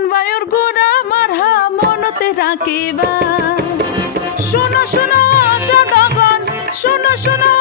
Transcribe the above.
জান বায়ুর গোড়া মারহা মনতে রাখিবা। শোনো শোনো জনগণ শোনো শোনো